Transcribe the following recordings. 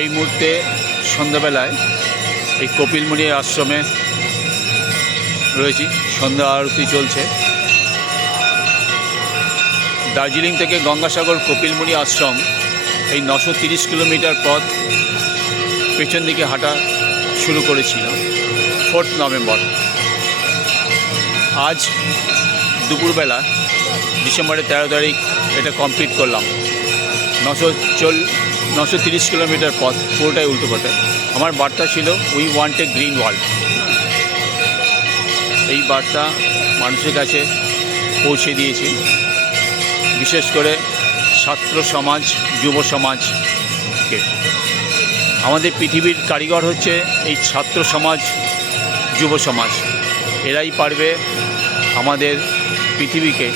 এই মুহূর্তে সন্ধ্যাবেলায় এই কপিলমুনি আশ্রমে রয়েছি। সন্ধ্যা আরতি চলছে। দার্জিলিং থেকে গঙ্গাসাগর কপিলমুনি আশ্রম এই 930 কিলোমিটার পথ পেছন দিকে হাঁটা শুরু করেছিলাম 4 নভেম্বর। আজ দুপুরবেলা ডিসেম্বরের 13 তারিখ এটা কমপ্লিট করলাম। 930 কিলোমিটার পথ পুরোটাই উল্টো পথে। আমার বার্তা ছিল we want a green world. এই বার্তা মানুষের কাছে পৌঁছে দিয়েছি, বিশেষ করে ছাত্র সমাজ, যুব সমাজকে। আমাদের পৃথিবীর কারিগর হচ্ছে এই ছাত্র সমাজ, যুব সমাজ। এরাই পারবে আমাদের পৃথিবীকে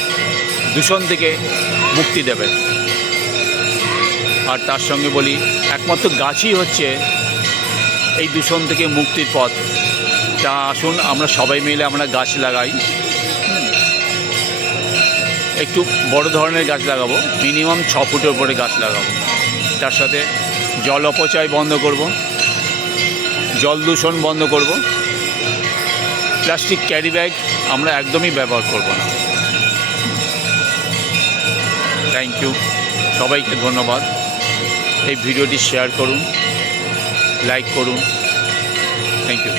দূষণ থেকে মুক্তি দেবে। আর তার সঙ্গে বলি, একমাত্র গাছই হচ্ছে এই দূষণ থেকে মুক্তির পথ। তা আসুন আমরা সবাই মিলে আমরা গাছ লাগাই। একটু বড় ধরনের গাছ লাগাবো, মিনিমাম 6 ফুটের উপরে গাছ লাগাবো। তার সাথে জল অপচয় বন্ধ করব, জল দূষণ বন্ধ করব। প্লাস্টিক ক্যারি ব্যাগ আমরা একদমই ব্যবহার করব না। থ্যাংক ইউ, সবাইকে ধন্যবাদ। এই ভিডিওটি শেয়ার করুন, লাইক করুন। Thank you.